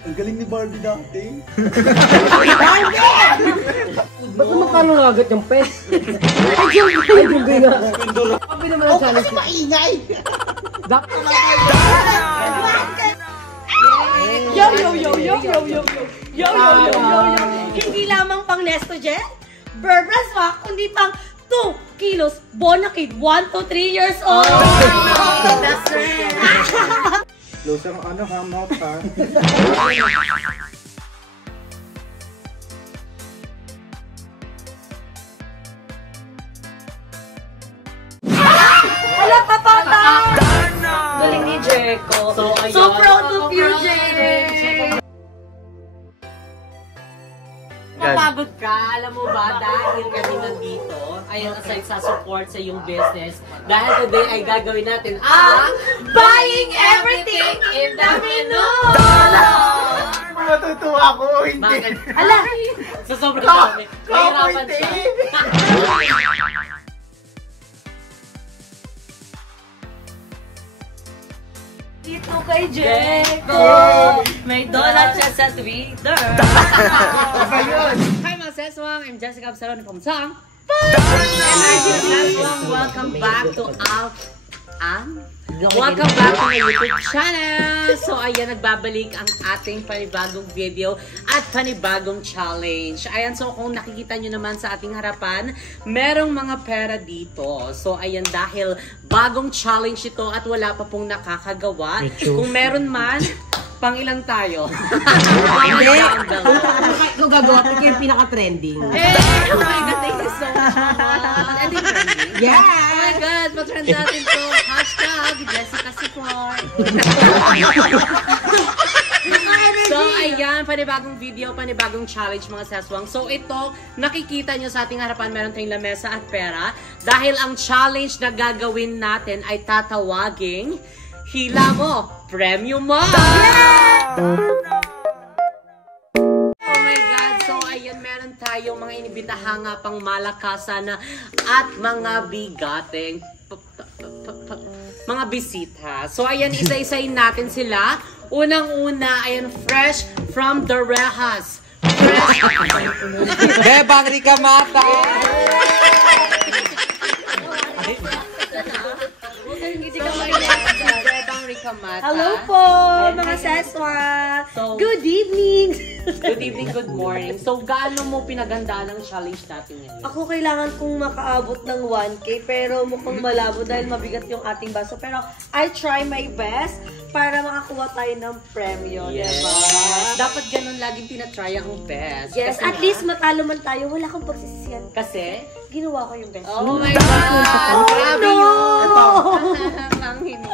Ang galing ni Barbie dati. Ba't naman ka nang agad yung pes? Ay, junggoy nga. Sabi naman ang challenge. Huwag ka maingay! Yo, yo, yo, yo, yo, yo, yo. Yo, yo, yo, yo, yo. Hindi lamang pang Nestogen, Burberry Swak, kundi pang 2 kilos Bonakid, 1 to 3 years old. That's right. Close ang ano ha, mouth ha. Wala pa pata! Galing ni Jericho. So proud of you, Jericho. Mapagod ka, alam mo ba, dahil kami nandito, ayun, aside sa support sa iyong business, dahil today ay gagawin natin ang Buying everything in the menu! Matutuwa ako, hindi. Bakit? Ala! Sa sobrang dami. Nahirapan siya. Ito kay Jericho, may dollar siya sa Twitter. Hi mga Seswang, I'm Jessica Absalon from Sang. Welcome back to welcome back to my YouTube channel! So ayan, nagbabalik ang ating panibagong video at panibagong challenge. Ayan, so kung nakikita nyo naman sa ating harapan, merong mga pera dito. So ayan, dahil bagong challenge ito at wala pa pong nakakagawa. Kung meron man, pang ilang tayo? Hindi! Ikaw gagawa, ikaw yung pinaka-trending. Hey! Oh my God, thank you so much, mama. Ito yung trending? Yeah! Oh my God, pa-trend natin to. Hashtag Jessica Support. So, ayan, panibagong video, panibagong challenge mga seswang. So, ito, nakikita nyo sa ating harapan, meron tayong lamesa at pera. Dahil ang challenge na gagawin natin ay tatawaging Hila Mo, Premyo Mo! Oh my God! So, ayan, meron tayong mga inibitahang pang malakasan at mga bigating mga bisita. So, ayan, isa-isayin natin sila. Unang-una, ayan, fresh from the Rehas. Fresh! Bebang Rikamata! Hello po, mga seswa! So, Good evening! Good evening, good morning. So, gaano mo pinagandaan ang challenge natin ngayon? Ako kailangan kong makaabot ng 1K pero mukhang malabo dahil mabigat yung ating baso. Pero I try my best para makakuha tayo ng premyo, Yes. diba? Dapat ganun laging tinatry ang best. Yes, Kasi at least matalo man tayo, wala kang pagsisisihan. Kasi? Ginawa ko yung best. Oh my God! Grabe yun! Ang hindi.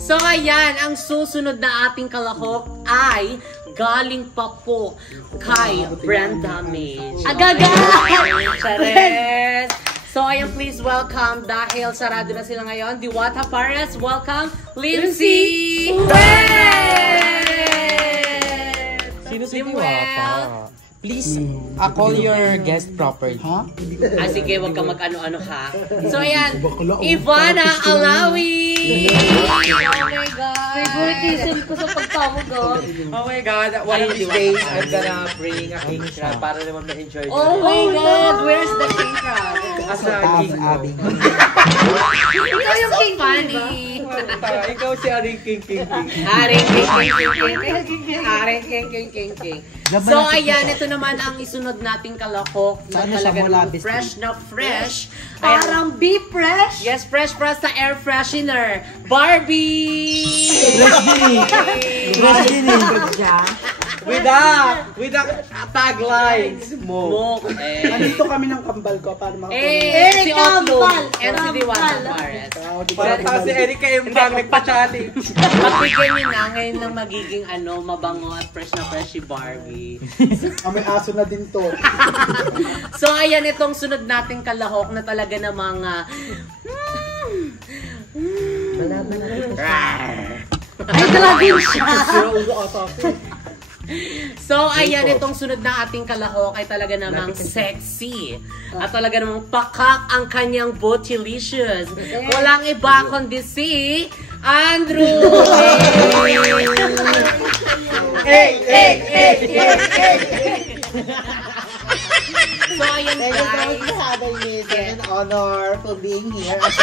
So, ayan, ang susunod na ating kalahok ay galing pa po kay Brenda Mage. Agaga! Chares! So, ayan, please welcome, dahil sarado na sila ngayon, Diwata Pares, welcome, Lindsay! Sino si Diwata? Please, call your guest properly. Ha? Ah, sige, wag ka mag-ano-ano ha. So, ayan, Ivana Alawi! Oh my God! Favoritism ko sa pagtawag, Oh my God, one of these days, I'm gonna bring a king crab para naman ma-enjoy Oh my God! Where's the king crab? Asa king Abby. Ikaw yung king, Funny! Ikaw si Aring King. Haring king. So, ayan, ito naman ang isunod nating kalahok na talaga naman fresh na fresh. Parang beef fresh. Yes, fresh sa air freshener. Barbie! With the taglines mo. Nandito kami ng kambal ko para Si makakuha. Eric Otlo Kambal. and si Diwata Pares. Para si Eric kayo yung nagpa-challenge. Pagbigyan niyo na ngayon ng magiging mabango at fresh na fresh si Barbie. May aso na din to. So, ayan, itong sunod nating kalahok na talaga ng mga Ay, talaga siya. So, ayan, itong sunod na ating kalahok ay talaga namang sexy. At talaga namang pakak ang kanyang bootylicious. Walang iba kundi si Andrew! So, ayan Thank you so much guys. for having me. It's an honor for being here as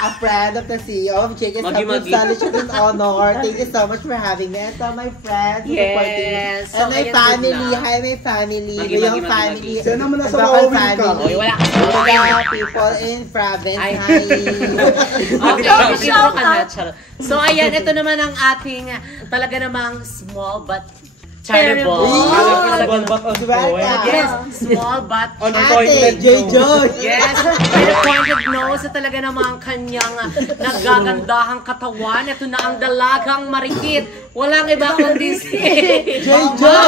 a friend of the CEO of Chicken Magi-magi. It's an honor. Thank you so much for having me. And so my friends who supporting me. Yes. And my ayan, good family. luck. Hi, my family. Magi-magi, Yung magi-magi. family. Sana mo nasa Bakal Mawawin ka. family. Oy, wala ka. Mga people in province. Ay. Hi. Okay, intro ka na, charot. So, ayan, ito naman ang ating talaga namang small but terrible. Yes, small but Ate, Joy Joy. yes, may pointed nose sa talaga namang kanyang nagagandahang katawan. Ito na ang dalagang marikit. Walang iba kundi si Joy Joy.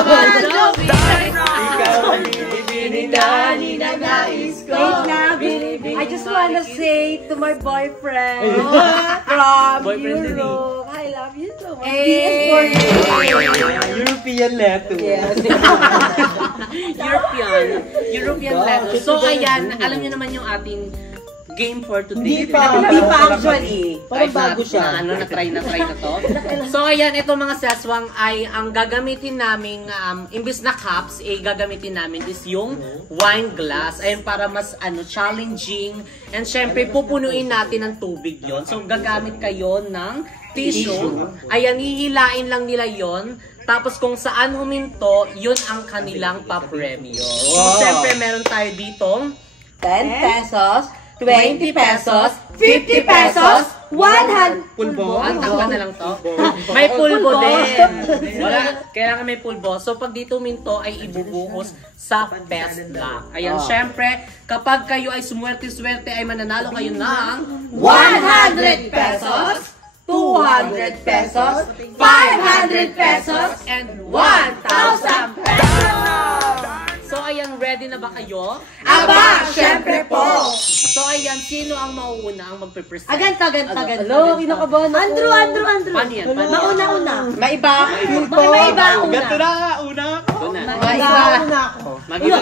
I just wanna say to my boyfriend from Boyfriend din Europe, I love you so much. European letter. European level. So, ayan, alam niyo naman yung ating game for today. Hindi pa actually. Parang bago siya. Na-try na to. So, ayan, itong mga seswang ay ang gagamitin namin, imbis na cups, gagamitin namin is yung wine glass. Ayun, para mas challenging. And syempre, pupunuin natin ng tubig yon. So, gagamit kayo ng tissue. Ayan, hihilain lang nila yon. Tapos kung saan huminto, yun ang kanilang papremyo. So, syempre, meron tayo ditong 10 pesos, 20 pesos, 50 pesos, 100. Pulbo. Ang tangka na lang to. May pulbo din. Wala, kailangan may pulbo. So, pag dito minto ay ibubuhos sa pesta. Ayan, syempre, kapag kayo ay sumwerte-swerte, ay mananalo kayo ng 100 pesos, 200 pesos, 500 pesos, and 1,000 pesos. So, ayan, ready na ba kayo? Aba, syempre po. So, ayan, sino ang mauuna ang magpe-present? Aganta. Hello, kinakabahan ako. Andrew. Paano yan? Mauna. Maiba. Bakit may iba una? Ganto na, una. Ito na. Maiba na ako. Magi.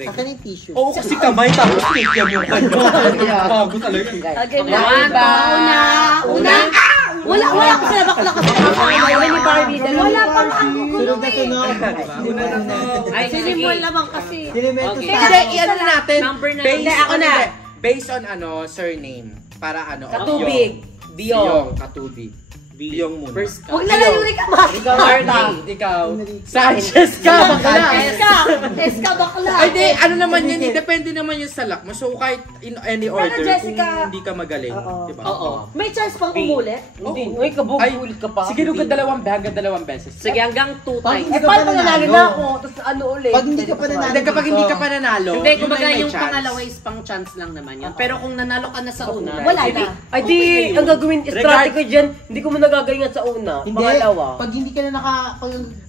Akin yung tissue. Oo, kasi kamay tapos yan yung kanya. Bago talaga. Okay, Maiba. Una. Wala ko sila bakla kasi. Wala ni Barbie. Wala pang ang gugulo Sunog na sunog. Ay, Sinimol lamang kasi. Sinimento Okay. sa... Hindi, i-ano na natin. Number na. Based Hindi, ako na. Based on surname. Para Katubig. Biyong. Katubig. Biyong muna. First Huwag na lang yung rikamas. Ikaw. Sanchez ka, bakla. Eska bakla. Ay, di, ano naman yan, depende naman yun sa luck mo. So, kahit in any order, Jessica. kung hindi ka magaling, di ba? Oo. May chance pang umulit? Hindi. Uy, kabog, Ay, ulit ka pa. sige, hanggang dalawang beses. Sige, hanggang 2 times. Hindi ka Paano pa pa nanalo na ako? Tapos ano ulit? Pag hindi ka pa nanalo. Hindi, kapag hindi ka pa nanalo, Hindi, yun kumbaga ay may yung chance. pangalawa is pang chance lang naman yun. Pero kung nanalo ka na sa una, Wala edi, na. Ay di, ang gagawin, strategy ko dyan, hindi ko mo nagagalingan sa una. Hindi. Pangalawa. Pag hindi ka na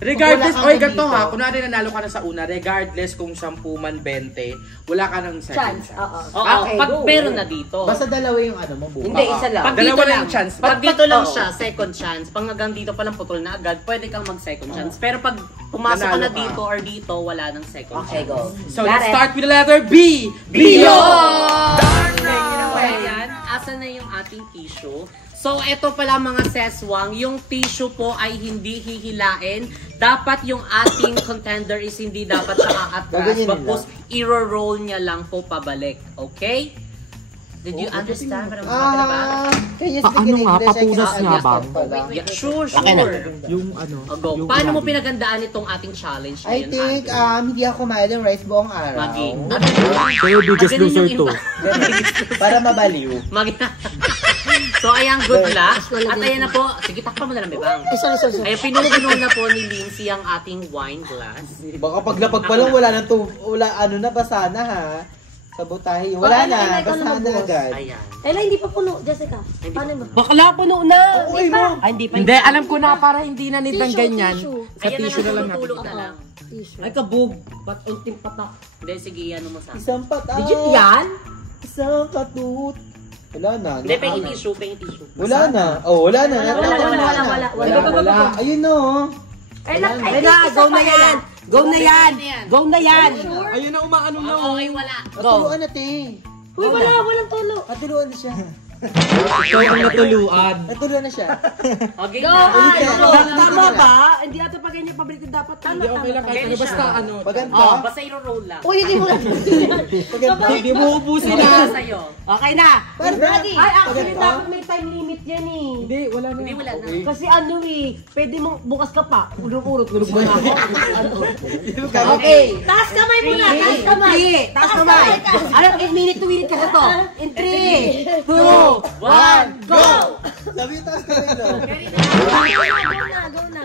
Regardless, wala oy, ka ganito dito. ha, kunwari nanalo ka na sa una, regardless kung 10 man 20, wala ka ng second Chance. chance. Oo. oo, Okay, pag go. meron na dito. Basta dalawa yung mo bukas. Hindi, isa lang. Pag dito Dalawa na lang, yung chance. pag dito lang oo. siya, second chance. Pag hanggang dito pa lang putol na agad, pwede kang mag-second chance. Pero pag pumasok ka na Nanalo ka. dito or dito, wala nang second Okay, chance. go. So, Got let's it. start with the letter B. Beyond! Ayan, asan na yung ating tissue? So, ito pala mga seswang, yung tissue po ay hindi hihilain. Dapat yung ating contender is hindi dapat siya aatras. Gaganyan Tapos, i-roll niya lang po pabalik. Okay? Did you understand? Parang mga ba? Paano nga? Papunas nga ba? Yeah, sure. Yung ano? O, go. Paano mo pinagandaan itong ating challenge I ngayon, think ate? hindi ako kumain ng rice buong araw. Magi. Kayo biggest Ganun loser yung to. iba. Para mabaliw. Magi. So, ayan, good luck. At ayan na po. Sige, takpan mo na lang, Bebang. Sorry. Ayan, pinupuno na po ni Lindsay ang ating wine glass. Baka paglapag pa lang wala nang na basa na ha. Sa butahe. Wala na. Basa na agad. Ayan. Ella, hindi pa puno, Jessica. Paano ba? Bakla, puno na! Hindi pa. Ay, hindi pa. Hindi, alam ko na para hindi na need ng Tissue, ganyan. tissue. Sa tissue na lang natin. tutulog na lang. Ay, kabog. Ba't unting patak? Hindi, sige, ano mo sa akin. Isang patak. Legit yan? Isang katut. Wala na. Hindi, pengi tissue, pengi tissue. Wala na. Oh, wala na. Wala. Ayun no. Ella, Ay na, go na yan! Go na yan! Go na yan! Ayun na, umaano na. Oo, ay wala. Natuluan na te. Uy, walang tulo. Natuluan na siya. Ito ang natuluan. Natuluan na siya. Okay Go, na. Ay, go. Tama ba? hindi natin pa ganyan pabalikin dapat. Hindi, okay lang kahit ano. Basta ano. Maganda. Oh, basta iro-roll lang. Uy, hindi mo lang. Hindi mo ubusin Sino na. sa'yo? Okay na. Ready? Ay, actually dapat may time limit yan eh. Hindi, wala na. Hindi, wala na. Kasi ano eh, pwede mong bukas ka pa. Ulong-urot, tulog mo na ako. Okay. Taas kamay muna. Taas kamay. Taas kamay. Ano, 8 minute to minute ka sa to. In 3, 2, 1, go! Sabi taas ka rin, no? Go na.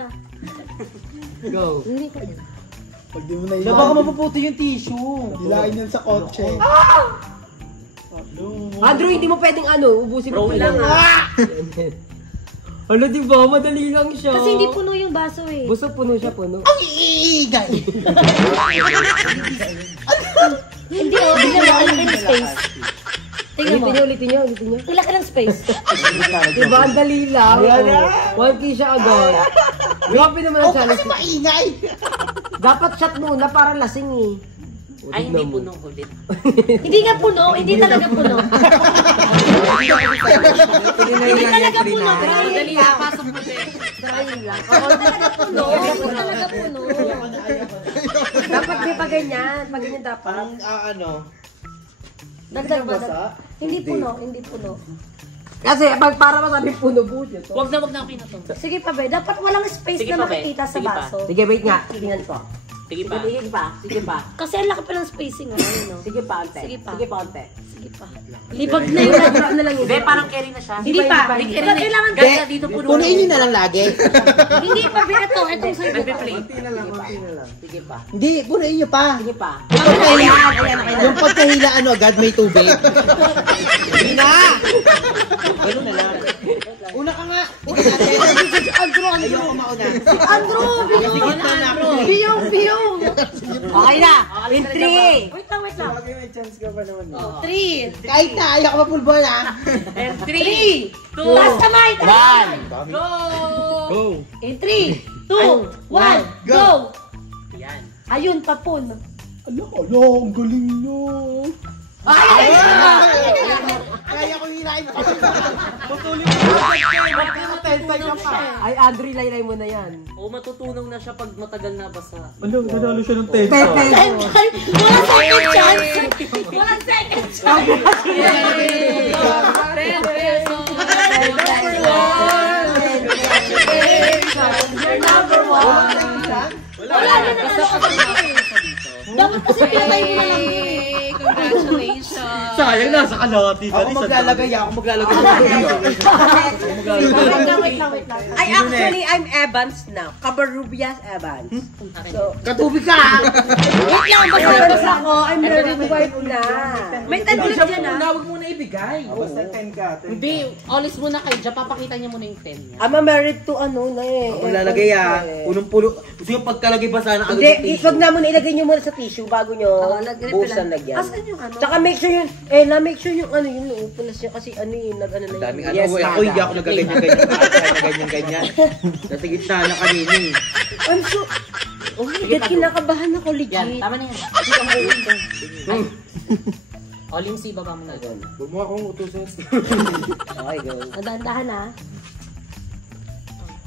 Go. Pag di mo na ilan. Baka mapuputo yung tissue. Hilain yan sa kotse. Andrew, hindi mo pwedeng ano, ubusin mo. Roll lang ah. Ano, di ba? Madali lang siya. Kasi hindi puno yung baso eh. Gusto puno siya, puno. Iigay! Hindi oh. Bigyan mo ulit yung space. Tingnan mo. Ulitin niyo. Wala ka ng space. Diba, ang dali lang. 1K siya agad. Grabe naman ang challenge. Maingay! Dapat shot muna para lasing eh. Ay, hindi puno ulit. Hindi nga puno. Hindi talaga puno. Hindi talaga puno. Dali na, pasok mo din. Hindi talaga puno. Hindi talaga puno. Dapat di pa ganyan. Pag ganyan dapat. Parang, ano? Dagdag ba? Hindi puno. Hindi puno. Kasi pag para masabi puno buto. Wag na pinatong. Sige pa, be. Dapat walang space Sige na pa, be. makikita sa Sige pa. baso. Sige, wait nga. Tingnan ko. Sige pa. Sige pa. Kasi ang laki pa ng spacing. Ano? Sige pa, ante. Sige pa. Sige pa, ante. Sige pa. Libag na yun. Drop na lang yun. Hindi, parang carry na siya. Hindi pa. Hindi Iba kailangan Ganda dito puno. Punuin nyo na lang lagi. Hindi pa, be. Ito. Itong sa'yo. Nagpe-play. Sige pa. Hindi, punuin nyo pa. Sige pa. Yung pagkahila, ano, agad may tubig. Hindi na! Ganun na lang. Una ka nga. Ayoko mauna. Andrew! Sige na na ako. Biyong! Okay na. In 3. Wait lang. May chance ka pa naman. 3. Kahit na, ayoko mapulbol ah. And 3, 2, Taas kamay! Taas kamay! go! Go! In 3, 2, 1, go! Yan. Ayun, tapon. Ang galing nyo. Kaya ko hilain pa. Putulin mo. Ay, Andrew, laylay mo na yan. O matutunaw na siya pag matagal na basa. Ano, nanalo siya ng 10. Walang second chance! Walang second chance! 10 pesos! You're number one! Wala na dapat kasi pinatay mo na lang yun eh. Congratulations! Sayang na, sa kalahati. Ako maglalagay. Wait lang. Ay, actually, I'm Evans now. Cabarubias Evans. So, Katubig ka! Wait lang, Evans ako. I'm married wife na. May time ulit dyan ah. Huwag muna ibigay. Basta 10 ka. Hindi, alis muna kayo dyan. Papakita niya muna yung 10 niya. I'm married to ano na eh. Ako lalagay punong-puno. Gusto yung pagkalagay ba sana agad yung Hindi, tissue? wag na muna ilagay nyo muna sa tissue bago nyo buhusan lagyan. Asan yung ano? Tsaka make sure yung, make sure yung ano yung naupulas niya kasi ano yung nag-ano na Daming yun. ano, ako hindi ako nagaganyan-ganyan. Nasa gitna na kanina eh. I'm so, oh my God, kinakabahan ako legit. Yan, tama na yan. O, Lindsay, baba mo na doon. Huwag mo akong utusan. Okay, go. Dahan-dahan ah.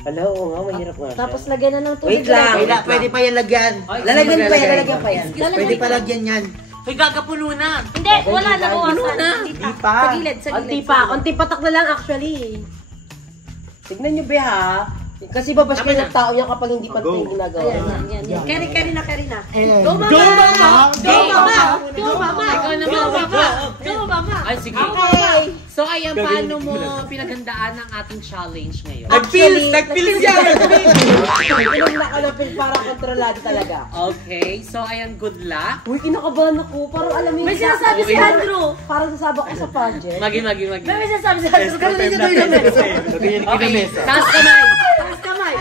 Hala, oo nga, mahirap nga. Tapos lagyan na ng tubig. Wait lang. Pwede pa yan lagyan. Lalagyan pa yan. Pwede pa lagyan yan. Hoy, gagapuno na. Hindi, wala na bawasan. Hindi pa. Sa gilid. Onti patak na lang actually. Tignan nyo be ha. Kasi babash kayo ng tao yan kapag hindi pa ito yung ginagawa. Yan. Carry na. Go mama! Go mama! Ay, sige. Okay. So, ayan, paano mo pinaghandaan ang ating challenge ngayon? Nagpils yan! Inom na kalapil para kontrolado talaga. Okay, so ayan, good luck. Uy, kinakabahan ako. Parang alam mo May sinasabi si Andrew. Parang sasabak ko sa pageant. Magi. May sinasabi si Andrew. Ganun din ito yung mesa. Okay, taas kamay. Taas kamay.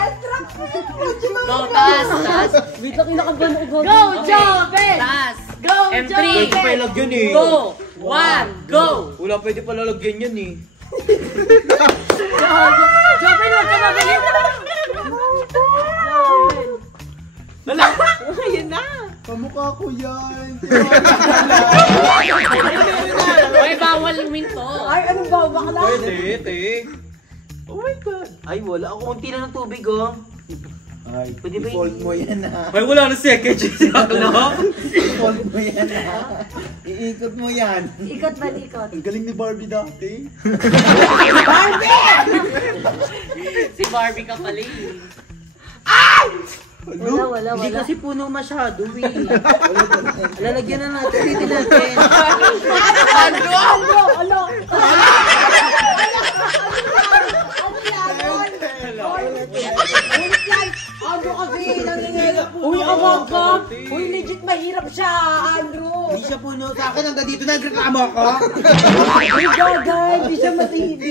Go, taas. Wait lang, kinakabahan ako. Go, Joven! Taas. Go, And Joven! Pwede pa ilagyan eh. Go. 1, go. Wala pwede pa lalagyan yan eh. Joven, huwag ka mabilis. Kamukha ko yan. May bawal minto. Ay, anong ba? Bakla? Pwede. Oh my God. Ay, wala. Ako kunti na ng tubig oh. Ay, Pwede ba i-fold mo yan ha. Ay, wala na second chance ako. I-fold mo yan ha. Iikot mo yan. Ikot ba, ikot? Ang galing ni Barbie dati. Si Barbie ka pala eh. Wala. Hindi kasi puno masyado eh. Lalagyan na natin. Ulitin natin. Andrew kasi, nanginginig po. Uy, awag ka. Uy, legit mahirap siya, Andrew. Hindi siya puno sa akin. Hanggang dito nagreklamo ako. Uy, gagay. Hindi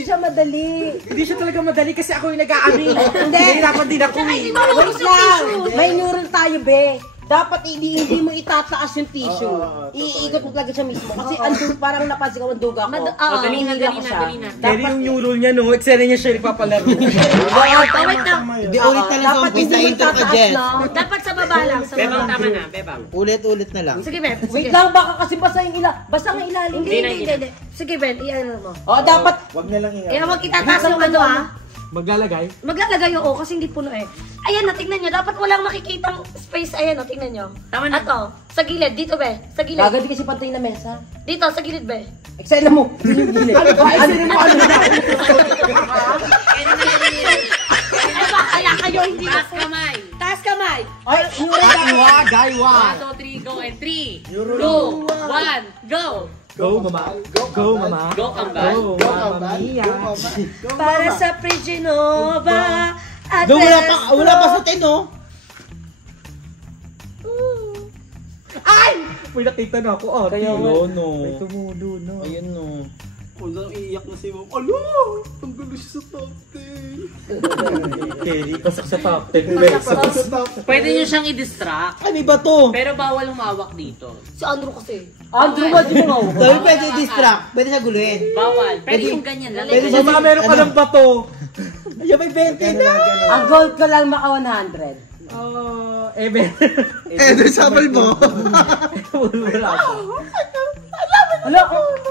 siya madali. Hindi siya talaga madali kasi ako yung nag-aamin. Nahihirapan din ako eh. Wait lang. May neural tayo, be. Dapat hindi mo itataas yung tissue. Iikot mo talaga siya mismo. Kasi andun parang napansin ko ang duga ko. Dali na. Pero yung neural niya no, eksena niya siya nagpapalaro. Wait lang. Hindi, ulit na lang sa Dapat umpisa. hindi mo Intro ka, itataas Jen. lang. Dapat sa baba lang. Sa Bebang, baba. tama na. Bebang. Ulit na lang. Sige, Ben. Wait lang, baka kasi basa yung basta ang ilalim. Hindi. Sige, Ben. Iyan mo. Dapat. Wag na lang ingat. Kaya wag itataas yung ano ha. Maglalagay? Maglalagay oo kasi hindi puno eh. Ayan na, tignan nyo. Dapat walang makikitang space. Ayan o, tignan nyo. Tama na. Ato, sa gilid. Dito, be. Sa gilid. Gagadi kasi pantay na mesa. Dito, sa gilid, be. Eksena mo. Yun yung gilid. Ano mo? Ay ba, kaya kayo hindi na Taas kamay. Taas kamay. Ay, neural Guy 1, 2, 3, go. And 3, 2, 1, go. Go, mama. Go, mama. Go, kambal. Mama mia. Para sa Pregenova. At Wala pa sa 10 oh. May nakita na ako. Kaya Tilo, nga. no. May tumulo, no. Ayun no. Unang iiyak na si Mom. Alo! Ang gulo siya sa top 10. Kelly, pasok sa top 10 pesos. Pwede nyo siyang i-distract. Ay, may bato. Pero bawal umawak dito. Si Andrew kasi. Andrew, wag mo. Sabi pwede distract. Pwede na guluhin. Bawal. Pero Pwede- yung ganyan lang. pwede siya- Mama, meron ka Ano? ng bato. Ay, may 20 na. Ang goal ko lang maka 100. Ebe. Eh, sabal mo. Wala pa. Hala,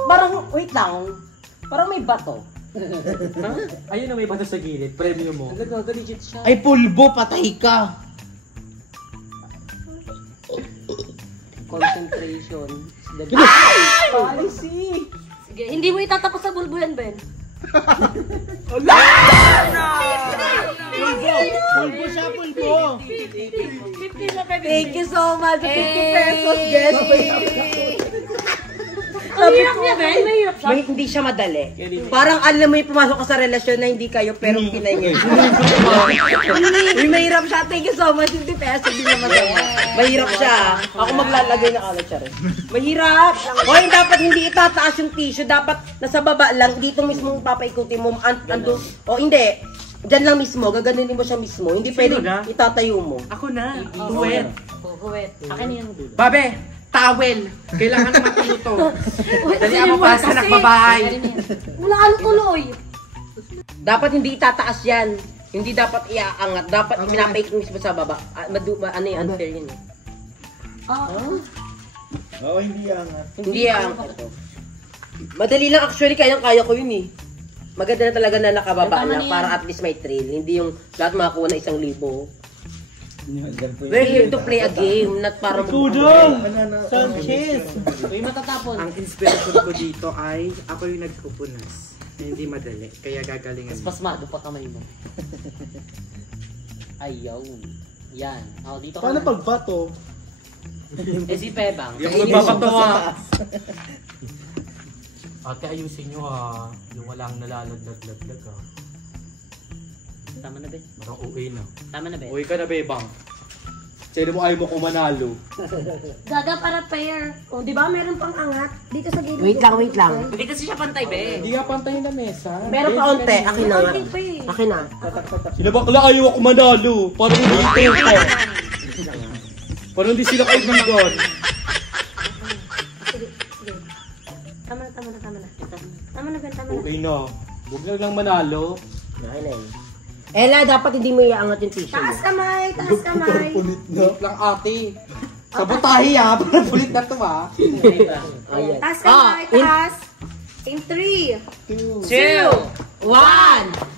parang, wait lang. Parang may bato. Ayun na may bato sa gilid. Premium mo. Legit siya. Ay, pulbo. Patay ka. Concentration. Sige, hindi mo itatapos sa bulbo yan, Ben. Pulbo siya, pulbo. 50 na, baby. Thank you so much. 50 pesos, guys. Ang hirap niya, Ben. Mahirap siya. Hindi siya madali. Parang alam mo yung pumasok ka sa relasyon na hindi kayo pero pinay ngayon. Uy, mahirap siya. Thank you so much. 50 pesos. Hindi na madali. Mahirap siya. Ako maglalagay ng alat siya rin. Mahirap. Hoy, dapat hindi itataas yung tissue. Dapat nasa baba lang. Dito mismo papaikutin mo. O hindi. Diyan lang mismo. Gaganunin mo siya mismo. Hindi pwede na? itatayo mo. Ako na. Duet. Huwet. Akin na yung dulo. Babe, towel. Kailangan na matuto. Dali Sino ako mo para sa kasi? nakbabahay. Wala anong tuloy. Dapat hindi itataas yan. Hindi dapat iaangat. Dapat pinapaikot mismo sa baba. Ano yung unfair yun eh. Oo, hindi angat. Hindi iaangat ito. Madali lang actually. Kayang-kaya ko yun eh. Maganda na talaga na nakababa Tama na na yan. para at least may thrill. Hindi yung lahat makakuha na 1,000. We're here to play a game. Not para Sanchez. Uy, matatapon. Ang inspiration ko dito ay ako yung nagpupunas. Hindi madali. Kaya gagalingan mo. Pasmado pa kamay mo. Ayaw. Yan. O, dito ka Paano na. pagbato? Eh, si Pebang. Hindi ako nagbabato ha. Ate, ayusin nyo ha. Yung walang nalalaglag-laglag ha. Tama na, Ben. Parang uwi na. Tama na, Ben. Uy ka na, bebang. Sino mo ayaw mo kung manalo? Gaga para pair. O, di ba? Meron pang angat. Dito sa gilid. Wait lang. Hindi kasi siya pantay, Ben. Hindi nga pantay na mesa. Meron pa onte. Akin na nga. Konti pa eh. Akin na. Sino bakla ayaw ako manalo? Parang hindi ito ko. Parang hindi sila kaibigan. Tama na. Tama na, Ben. Tama na. Okay na. Huwag na lang manalo. Akin na yun. Ella, dapat hindi mo iaangat yung tissue mo. Taas kamay. Taas kamay. Wait lang ate. Sabotahe ha. Parang pulit na to ha. Ayan. Taas kamay. Taas. In 3, 2, 1,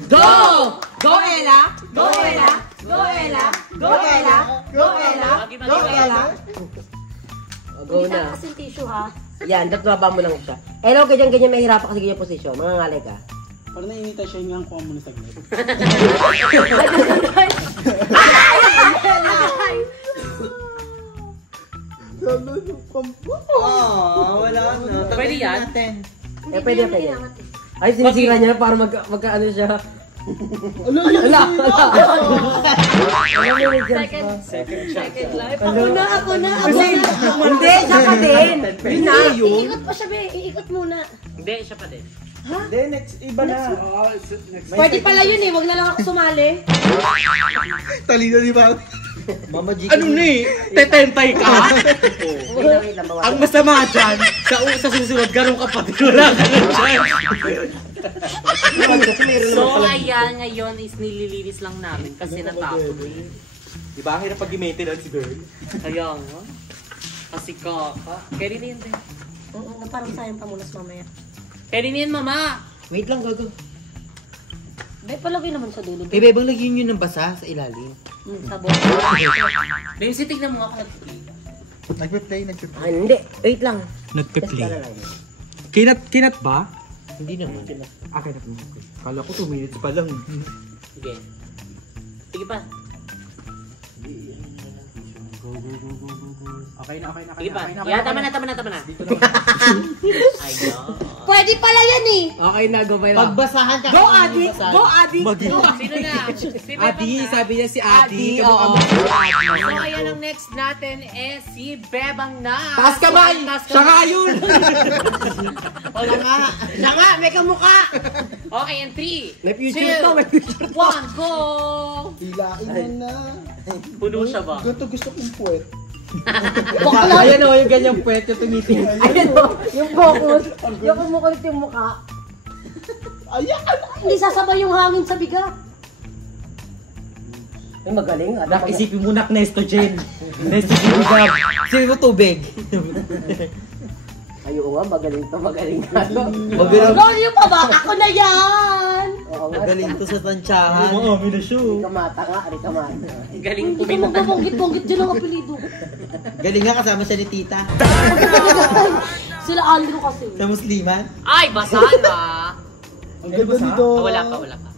go! Go, Ella! Go, Ella. Go, Ella! Go, Ella! Go, Ella! Go, Ella. Go Hindi na. ka kasing tissue, ha? Yan, baba mo lang siya. Hello, ganyan-ganyan mahirapan kasi ganyan posisyon. Mga ngalay ka. Parang nainita siya yung kuha mo na saglit. Wala na. Pwede yan? Natin. Pwede. Ay, sinisira niya para magka-ano siya. Ala! Second life. Ako na! Hindi, siya pa din. Yun na. Iikot pa siya, be. Iikot muna. Hindi, siya pa din. Hindi, next, iba na. Pwede pala yun eh. Huwag na lang ako sumali. Talino di ba? Mama G. Ano ni? Tetentay ka? Wait lang, bawasan. Ang masama dyan, sa susunod, ganun ka pati. Wala ka na dyan. So, ayan, ngayon is nililinis lang namin kasi natapos. Di ba? Ang hirap pag-maintenance, girl. Kaya nga. Kasi kaka. Kaya din din. Oo, parang sayang pamunas mamaya. Kaya din mama. Wait lang, gago. Be, palagay naman sa dulo. Eh, bebang lagyan nyo ng basa sa ilalim. Sabon. Babe, tignan mo ako. Nagpe-play. Hindi, wait lang. Nagpe-play. Kinat ba? Hindi naman. Kinat mo. Kala ko 2 minutes pa lang. Sige. Sige pa. Okay na. Sige pa. Yeah, tama na. Ay, no. Pwede pala yan eh. Okay na, go by lang. Pagbasahan ka. Go, Adi! Go, Adi! Sino na? Si Adi, Bebang na. sabi niya si Adi. Oo. So, ayan ang next natin is si Bebang na. Taas kamay! Siya nga yun! Wala nga. Siya nga, may kamukha! Okay, and 3, May future to, may future. 1, go! Hilain mo na. Puno siya ba? Ganito gusto kong puwet. Ayan o, yung ganyang puwet yung tumitingin. Ayun o, yung focus. Yung kumukulit yung mukha. Ayan! Hindi sasabay yung hangin sa biga. Ay, magaling. Nak, isipin mo na Nestogen. Nestogen. Sino mo tubig? Ay, oo nga, magaling to, magaling ka. Rolyo pa ba? Ako na yan! Oo nga. Magaling to sa tansyahan. Marami na siya. Kamata nga, ari kamata. Galing Hindi ka puminom. magbabanggit-banggit dyan ang apelido. Galing nga kasama siya ni tita. Sila Andrew kasi. Sa musliman. Ay, basa na. Ang ganda ni Dora. Wala pa.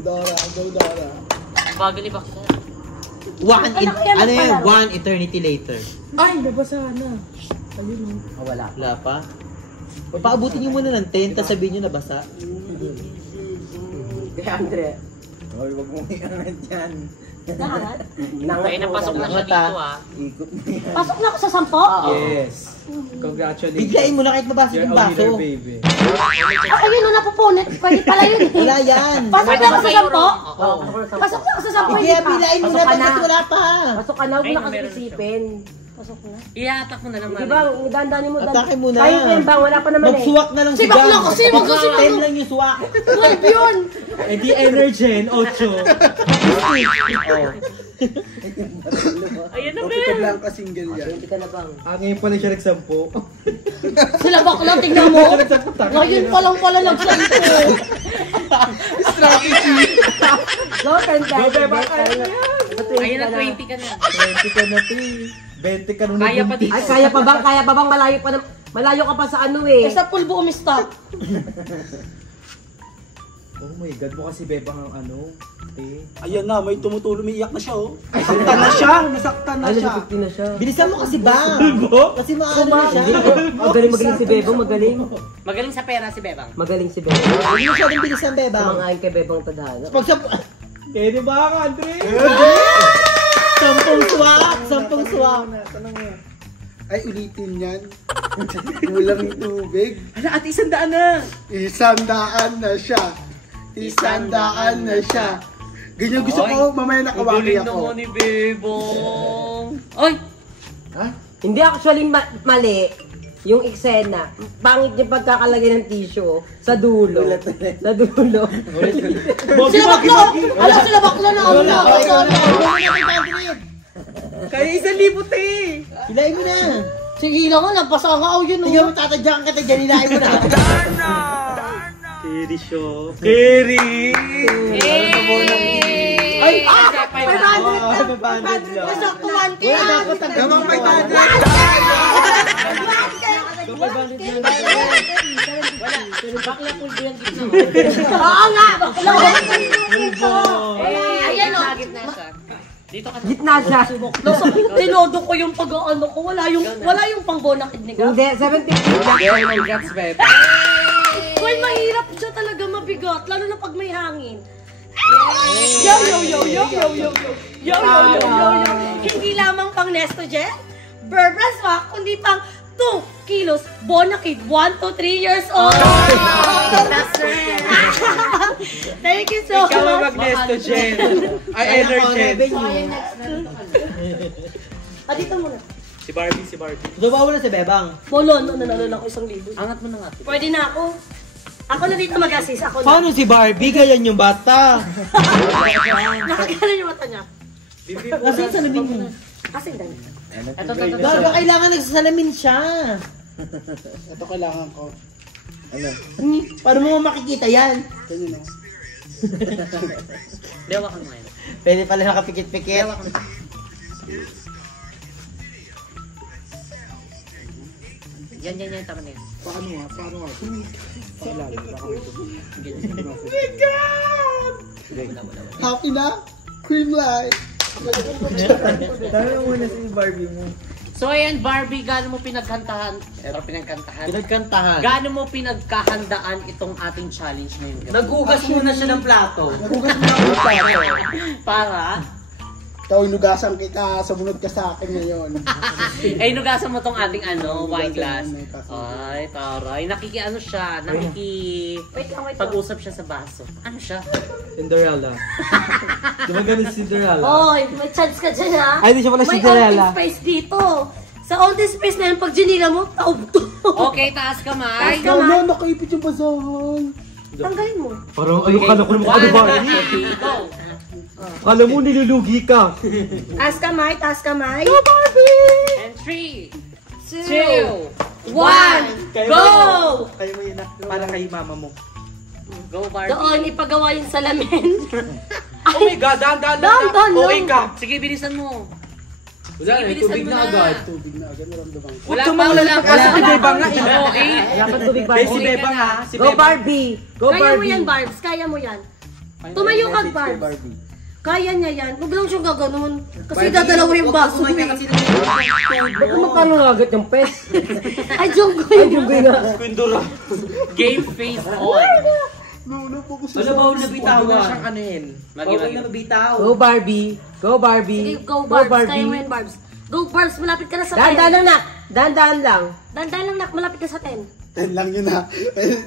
Dora, ang ganda Dora. Bagal ibak siya. Ano yun? One eternity later. Ay, nabasa na. Oh, wala. Wala pa. Paabutin niyo muna ng 10, tapos sabihin niyo nabasa. Kaya Andre. Hoy, wag mong iangat yan. Lahat? Kaya napasok na siya dito ah. Ikot mo yan. Pasok na ako sa 10? Yes. Congratulations. Biglain mo na kahit mabasa You're yung a baso. winner, baby. Ayun na napupunit. Pwede pala yun eh. Wala yan. Pasok na ako sa 10? Oo. Pasok na ako sa 10. Kaya bilain mo na Pasok ka bakit na. wala pa. Pasok ka na, huwag Ay, na kasi meron na isipin. Pasok na. Iyatak mo na naman. Di ba, dandanin mo. Atake mo na. Tayo ko yung bang, wala pa naman eh. Magsuwak na lang si Sibak Gang. lang kasi, wag kasi 10 lang yung suwak. 12 yun! Eh di Energen, 8. Ayun na, Ika Ben. lang ka single yan. Hindi ka na bang. Ngayon pala siya nagsampo. Sila bakla, tingnan mo. Ngayon pa lang pala nagsanto. Go, 10 Go, Beba. Ayun na, 20 ka na. 20 ka na, 20 ka nung Kaya pa dito. Ay, kaya pa bang? Kaya pa bang? Malayo ka pa sa ano eh. Eh, sa pulbo umistop. Oh my God, mukha si Beba ang ano. Ayan na, may tumutulong, may iyak na siya oh. Nasaktan na siya, nasaktan na Ay, siya. nag-50 na siya. Bilisan mo kasi Bang. Kasi maano na siya. Magaling si Bebang, magaling. Magaling sa pera si Bebang. Magaling si Bebang. Hindi mo siya din bilisan, Bebang. Sumangain kay Bebang tadhana. Pag sa... Pwede ba ka, Andre? 10 suwak. 10 suwak. Tanong mo. Ay, ulitin yan. Kulang yung tubig. Hala, at 100 na. 100 na siya. 100 na siya. Ganyan gusto ko, mamaya nakawaki Galing ako. naman ni Bebang. Ay! Hindi actually mali yung eksena. Pangit yung pagkakalagay ng tissue sa dulo. Sa dulo. Sila bakla! Ala, sila bakla na ako na. Kaya 1,000 eh. Hilahin mo na. Sige lang nga, nagpasa nga ako yun. Tingnan mo, tatadyakan kita dyan. Hilahin mo na. Keri show. Keri! Ay! Masok to 1K. Damang 500. Bakla pulbo yung gitna. Oo nga, bakla. Ayan o. Gitna siya. Dito ka. Gitna siya. Tinodo ko yung pag-ano ko. Wala yung pang-bonakid ni Gab. Hindi, 70. Congrats, Bebe. Well, mahirap siya talaga mabigat. Lalo na pag may hangin. Yo, yo, yo, yo, yo, yo, yo. Yo, yo, yo, yo, yo. Hindi lamang pang Nesto Jet, Burberry Swak, kundi pang 2 kilos bonakid, 1 to 3 years old. Thank you so Ikaw ang much. Magnesto, Jen. Ay, Energen. Dito muna. Si Barbie, si Barbie. Dumawa na si Bebang. Bolon, nanalo lang ako 1,000. Angat mo na nga. Pwede na ako. Ako na dito mag-assist. Ako na. Paano si Barbie? Ganyan yung bata. Nakakala yung mata niya. Kasi sa salamin mo. Kasi dahil. Ito. Gaga, kailangan nagsasalamin siya. Ito kailangan ko. Paano mo makikita yan? Ganyan o. Dewa ka mo yan. Pwede pala nakapikit-pikit. Yan, tama na yan. Paano nga? Pakilala. Baka may tubig. Happy na? Cream light. Tama muna si Barbie mo. So ayan, Barbie, gaano mo pinagkantahan? Pinagkantahan. Gaano mo pinagkahandaan itong ating challenge ngayon? Nagugas muna siya ng plato. Nagugas mo na ako tayo. Para? Ikaw inugasan kita, sumunod ka sa akin ngayon. Eh, nugasan mo tong ating wine glass. Ay, taray. Wait lang. Pag-usap siya sa baso. Ano siya? Cinderella. Diba ganun si Cinderella? Oy, may chance ka dyan ha. Ay, di siya pala Cinderella. May open space dito. Sa open space na yan, pag ginila mo, taob to. Okay, taas kamay. Taas kamay. Nakaipit yung basahan. Tanggalin mo. Parang ayun ka na ko naman ka Barbie. Go! Kala mo nilulugi ka. Taas kamay, taas kamay. And 3, 2, 1, Go! Kayo mo yun na. Para kay mama mo. Go, Barbie. Doon, ipagawa yung salamin. Oh my God, dahan-dahan Dahan lang. Okay ka. Sige, bilisan mo. Wala na, Bilisan tubig mo na agad. Tubig na agad, naramdaman ko. Wala pa. Si Bebang nga. Okay. Dapat tubig Be, si Barbie. Bebang ha. Si Go Bebang. Barbie! Go Kaya mo Barbie! yan, Barbs. Kaya mo yan. Tumayo ka, Barbs. Kaya niya yan. Huwag lang siyang gaganon. Kasi dadalawa yung baso. Ba't magkano na agad yung pes? Ay, Jungkoy. Kwindura. Game face on. Ano ba na bitawan? Siyang anuhin. Okay na mabitaw. Go Barbie! Go Barbie! Sige, go, Barbs. Kaya mo yan, Barbs. Go, Barbs. Malapit ka na sa 10. Dahan-dahan lang nak! Dahan-dahan lang! Dahan-dahan lang, nak. Malapit ka sa 10. 10 lang yun ha.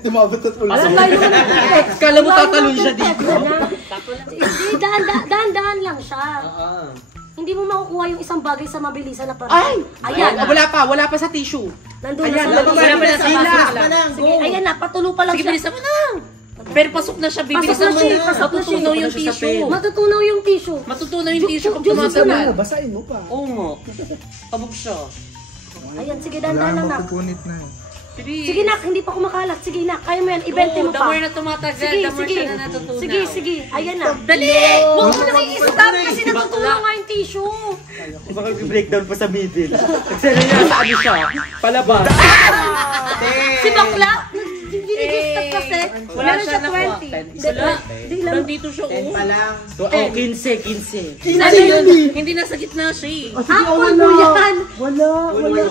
Tumabot at ulit. Alam tayo na! Kala mo tatalon siya dito. Hindi, dahan-dahan lang siya. Hindi mo makukuha yung isang bagay sa mabilisan na parang. Ay! Ayan. Wala pa sa tissue. Nandun Ayan, na sa wala pa na sa baso. Sige, ayan na. Patulo pa lang Sige, siya. bilisan mo na. Pero pasok na siya, bibilisan mo. Matutunaw yung tissue. Matutunaw yung tissue. Matutunaw yung tissue pag Diyos, tumatama. Basahin mo pa. Oo nga. Pabog siya. Ayan, sige, dahan-dahan lang, nak. na. Sige, nak. Hindi pa kumakalat. Sige, nak. Kaya mo yan. Ibente mo The pa. more na tumatagal, Sige, the more sige. siya na natutunaw. Sige, sige. Ayan na. Dali! Huwag mo nang i-stop kasi natutunaw nga yung tissue. Baka breakdown pa sa middle. Nagsala niya sa ano siya. Palabas. Si Bakla, dinidistat kasi. Wala Meron siya siya nakuha. 20. Wala. Di lang. Nandito siya, oh. lang. So, 15. Sabi yun, hindi nasa gitna siya eh. Apple mo yan. Wala.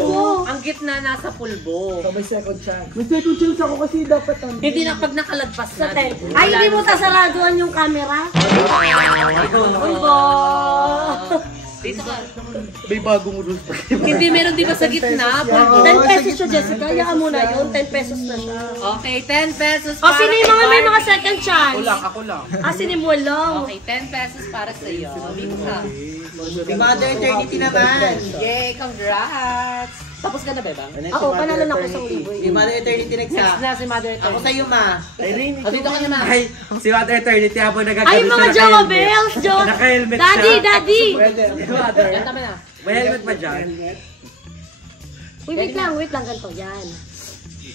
Oo. Ang gitna nasa pulbo. May second chance. May second chance ako kasi dapat Hindi na pag nakalagpas Sa na. 10. Ay, hindi mo tasaraduan yung camera. Uy, bo. Dito ka. may bagong rules pa. Hindi, meron di ba sa gitna? 10 pesos siya, Jessica. Hayaan mo na yun. 10 pesos na siya. Okay, 10 pesos O, sino yung mga may mga second chance? Ako lang. Sino mo lang? Okay, 10 pesos para sa iyo. Dito ka. Si Mother Eternity naman. Yay, congrats! Tapos ka na, Bebang? Ako, panalo na ako sa ulo. Si Mother Eternity Next nagsa. na si Mother Ako Eternity. sa'yo, ma. O, dito ka naman. Ay, si Mother Eternity habang nagagalit Ay, mga Jowa Bells! Naka-helmet siya. Daddy, daddy! Si Mother. Yan, tama na. May helmet ba dyan? Uy, wait lang, ganito. Yan.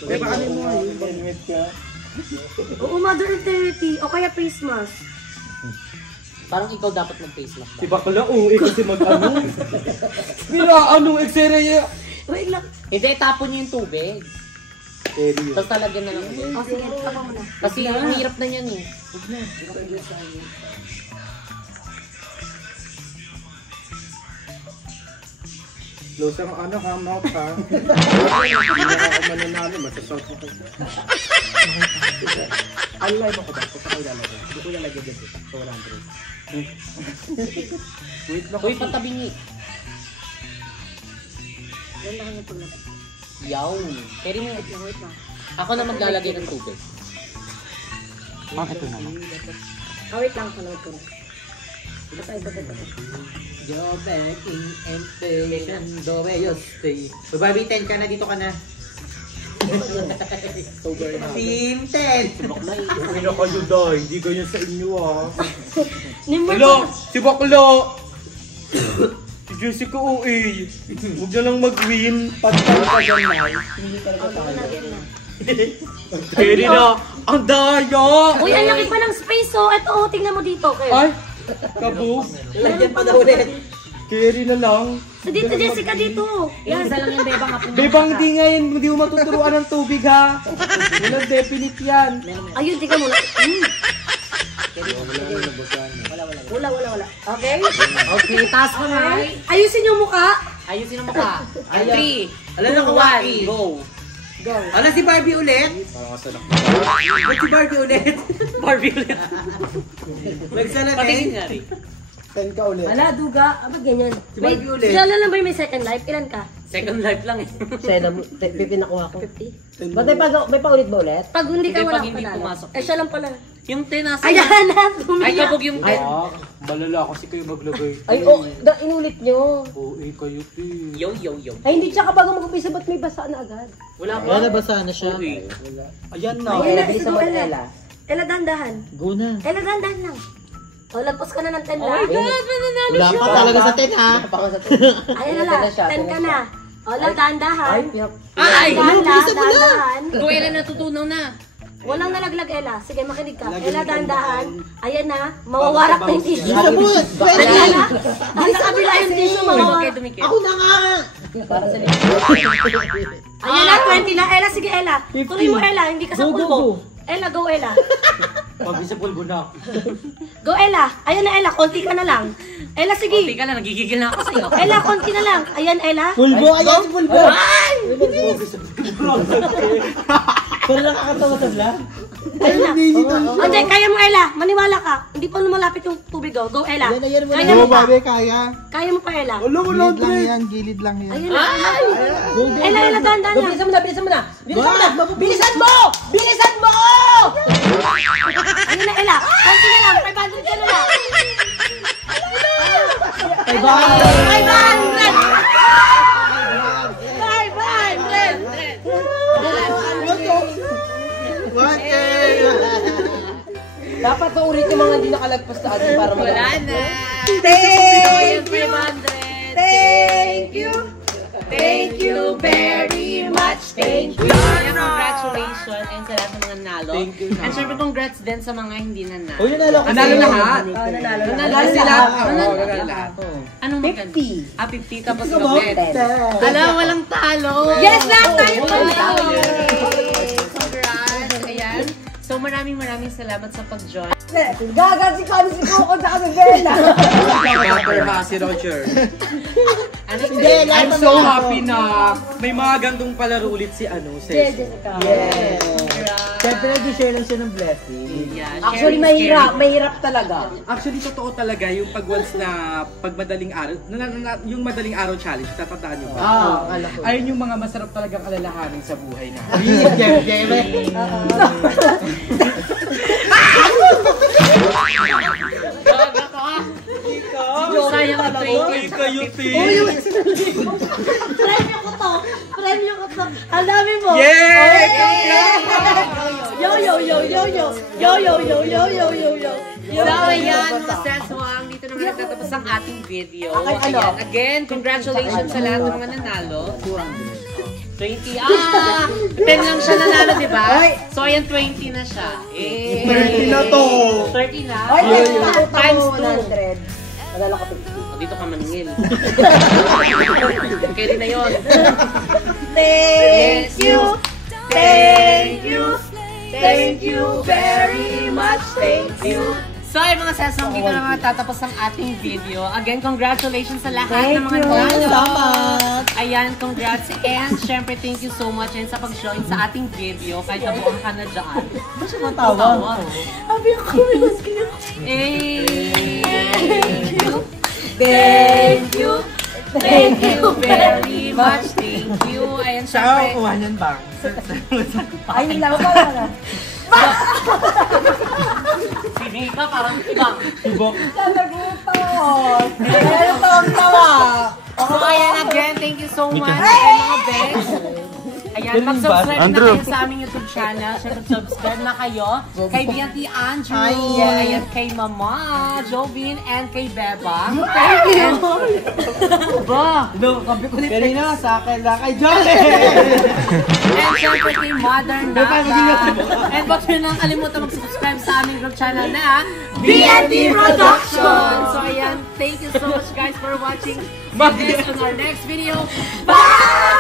Kaya paano mo ngayon? Pag-ingat ka. Oo, Mother Eternity. O kaya face mask. Parang ikaw dapat mag-face mask. Si bakla, kasi mag-ano. Anong eksere? Wait lang. Hindi, tapon niyo yung tubig. Tapos talagyan na lang. O sige, ako muna. Kasi ang hirap na yan eh. Close ang mouth ha. Hindi na ako mananalo, masasort mo kayo. Alay mo ko ba? Kung saan ko ilalagay? Hindi ko ilalagay dyan dito. So, 100. Wait lang. Uy, patabingi. Yaw. Carry mo. Ako na maglalagay ng tubig. Ito na lang. Wait lang ako naman ko. You're back in impatient, the way you stay. Barbie, 10 ka na, dito ka na. Sober na. Team 10! Uy na kayo dahil, hindi ganyan sa inyo Nimmer Hello, si bakla. Si Jessica OA. Huwag na lang mag-win. Pagkala ka dyan na, hindi talaga tayo. Carry na. Ang daya. Uy, ang laki pa ng space oh. Ito, tingnan mo dito. Ay, kabog. Lagyan pa daw ulit. Carry na lang. So dito, Jessica, dito. Yan, isa lang yung bebang kapag Bebang di ngayon, hindi mo matuturuan ng tubig ha. Walang definite yan. Ayun, tingnan mo. Wala. Okay? Okay, taas mo na. Ayusin yung mukha. Ayusin ang mukha. 3, Alam na kawaki. 1, go. Alam si Barbie ulit? Ba't si Barbie ulit? Barbie ulit. Nagsala Patingin 10? nga rin. 10 ka ulit. Wala, duga. Ba't ganyan? Si Barbie ulit. Kilala lang ba yung may second life? Ilan ka? Second life lang eh. Seda mo, 50 nakuha ko. 50. Ba't may paulit ba ulit? Pag hindi ka Hindi, wala pag hindi panalo. pumasok. Eh, siya lang pala. Yung 10 nasa. Ayan na, Ay, tumiyak. kabog yung 10. Malala kasi kayo maglagay. Ay, inulit nyo. OA kayo, te. Yo. Ay, hindi siya bago mag-upisa, ba't may basa na agad? Wala pa. Wala, basa na siya. Okay. Ayan na. Ayun na, Bilis ito mo, Ella. Ella. Ella, dandahan. Go na. Ella, dandahan lang. O, lagpas ka na ng 10 Oh my lang. God, mananalo Wala siya. pa talaga sa 10 ha. Ayan na lang, 10 ka na. O, lang, dandahan. Ay! Dandahan. Kuwela natutunaw na. Walang nalaglag, Ella. Sige, makinig ka. Ella, dandahan. Ayan na, mawawarak na yung tissue. Sabot! Pwede! Ayan na. Nasa kabila yung tissue, mawawarak. Dumikit. Ako na nga! Ayan na, 20 na. Ella, sige, Ella. Tuloy mo, Ella. Hindi ka sa pulbo. Ella, go, Ella. Pag isa pulbo na. Go, Ella. Ayan na, Ella. Konti ka na lang. Ella, sige. Hindi ka lang, nagigigil na ako sa'yo. Ella, konti na lang. Ayan, Ella. Pulbo! Ayan si Pulbo! Pero nakakatawa sa vlog. Ayun na. Hindi, kaya mo, Ella. Maniwala ka. Hindi pa lumalapit yung tubig, go. Go, Ella. Ayan, Kaya mo pa. Kaya. Kaya mo pa, Ella. Gilid lang yan, gilid lang yan. Ayun na. Ella, Ella, dahan-dahan lang. Bilisan mo na! Bilisan mo na! Bilisan mo! Bilisan mo! Ayun na, Ella. Konti na lang. 500 ka na lang. 500! Dapat paulit yung mga hindi nakalagpas sa atin para Wala magaling. na. Thank you. 500. Thank you. Thank you very much. Thank you. Kaya congratulations and sa lahat ng mga nanalo. Thank you na. And syempre congrats din sa mga hindi nanalo. Uy, nanalo kasi. Nanalo lahat. Nanalo Nanalo sila. Nanalo lahat. Anong maganda? 50. 50 tapos gawin. Alam, walang talo. Yes, lahat tayo Wow. talo. Congrats. Ayan. So maraming salamat sa pag-join. Gagal si Connie si Coco sa kami Bella. Butter ha, si Roger. Ano I'm so happy na may mga gandong palaro ulit si Jessica. Yes. Siyempre, nag-share lang siya ng blessing. Yeah, Actually, sharing is caring. mahirap talaga. Actually, totoo talaga yung pag once na pag madaling araw, yung madaling araw challenge, tatandaan nyo ba? Alam ko. Ayun yung mga masarap talagang alalahanin sa buhay na. Sayang ang 20. Kayo, Premyo ko to. Premyo ko to. Ang dami mo. Yay! Yo, yo, yo, yo, yo. Yo, yo, yo, yo, yo, yo, yo. So, ayan, mga seswang, dito naman nagtatapos ang ating video. Ayan, again, congratulations sa lahat ng mga nanalo. 20. 10 lang siya nanalo, di ba? So, ayan, 20 na siya. 30 na to. 30 na? Oy, Times 100. Nalala ko 50. Dito ka maningil. Carry na yun. Thank you. Thank you. Thank you very much. Thank you. So, ay mga sesong, dito na mga tatapos ang ating video. Again, congratulations sa lahat ng mga nanalo. Ayan, congrats. And syempre, thank you so much and sa pag-join sa ating video. Kahit nabuang ka na dyan. Ba't siya matawa? Sabi ko, mas kayo. Thank you. Thank you very much. Thank you. Ayan, syempre. kuha niyan ba? Ayun lang pala. Si Nika parang ibang. Nalagupot. Ayun tawa. So, ayan again, thank you so much. Ayan mga best. Ayan, mag-subscribe na kayo sa aming YouTube channel. Siyempre, subscribe na kayo. Kay Bianti Andrew. Ayan, kay Mama, Jovin, and kay Beba. Thank you. Ba? Pero na, sa akin lang kay Jolly! And syempre kay Mother Nata. And wag nyo nang kalimutan mag-subscribe sa aming group channel na BNT Production! So ayan, thank you so much guys for watching. See you on our next video. Bye!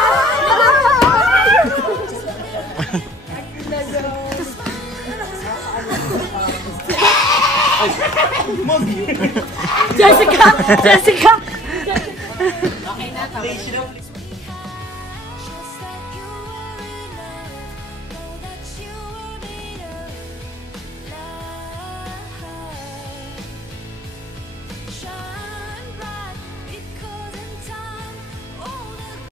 Jessica! Jessica! Okay na, tapos.